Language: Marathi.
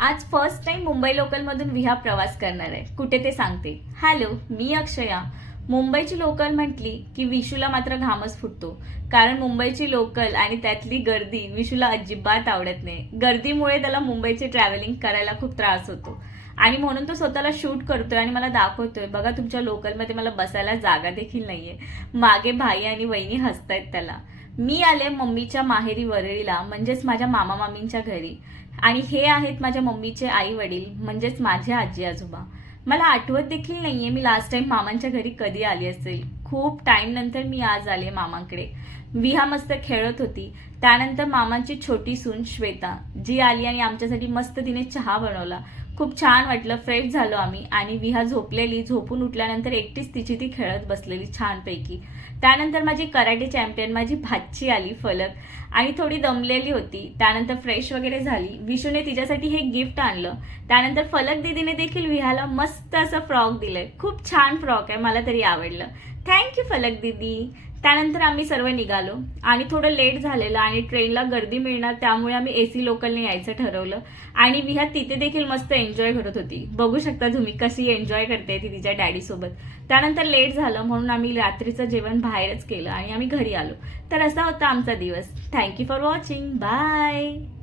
आज फर्स्ट टाइम मुंबई लोकलमधून विहा प्रवास करणार आहे. कुठे ते सांगते. हॅलो, मी अक्षया. मुंबईची लोकल म्हटली की विशूला मात्र घामच फुटतो. कारण मुंबईची लोकल आणि त्यातली गर्दी विशूला अजिबात आवडत नाही. गर्दीमुळे त्याला मुंबईची ट्रॅव्हलिंग करायला खूप त्रास होतो आणि म्हणून तो स्वतःला शूट करतोय आणि मला दाखवतोय, बघा तुमच्या लोकलमध्ये मला बसायला जागा देखील नाहीये. मागे भाई आणि वहिनी हसतायत त्याला. मी आले मम्मीच्या माहेरी वरळीला, म्हणजेच माझ्या मामा मामींच्या घरी. आणि हे आहेत माझ्या मम्मीचे आई वडील, म्हणजेच माझे आजी आजोबा. मला आठवत देखील नाहीये मी लास्ट टाइम मामांच्या घरी कधी आली असेल. खूप टाइम नंतर मी आज आले मामांकडे. विहा मस्त खेळत होती. त्यानंतर मामांची छोटी सून श्वेता जी आली आणि आमच्यासाठी मस्त तिने चहा बनवला. खूप छान वाटलं, फ्रेश झालो आम्ही. आणि विहा झोपलेली, झोपून उठल्यानंतर एकटीच तिची ती खेळत बसलेली छानपैकी. त्यानंतर माझी कराटे चॅम्पियन माझी भाची आली फलक, आणि थोडी दमलेली होती. त्यानंतर फ्रेश वगैरे झाली. विशूने तिच्यासाठी हे गिफ्ट आणलं. त्यानंतर फलक दीदीने देखील विहाला मस्त असं फ्रॉक दिलंय. खूप छान फ्रॉक आहे, मला तरी आवडलं. थँक्यू फलक दीदी. त्यानंतर आम्ही सर्व निघालो आणि थोडं लेट झालेलं आणि ट्रेनला गर्दी मिळणार, त्यामुळे आम्ही एसी लोकलने यायचं ठरवलं. आणि विहा तिथे देखील मस्त एन्जॉय करत होती. बघू शकता तुम्ही कशी एन्जॉय करते ती तिच्या डॅडी सोबत. त्यानंतर लेट झालं म्हणून आम्ही रात्रीचं जेवण बाहेरच केलं आणि आम्ही घरी आलो. तर असा होता आमचा दिवस. Thank you for watching. बाय.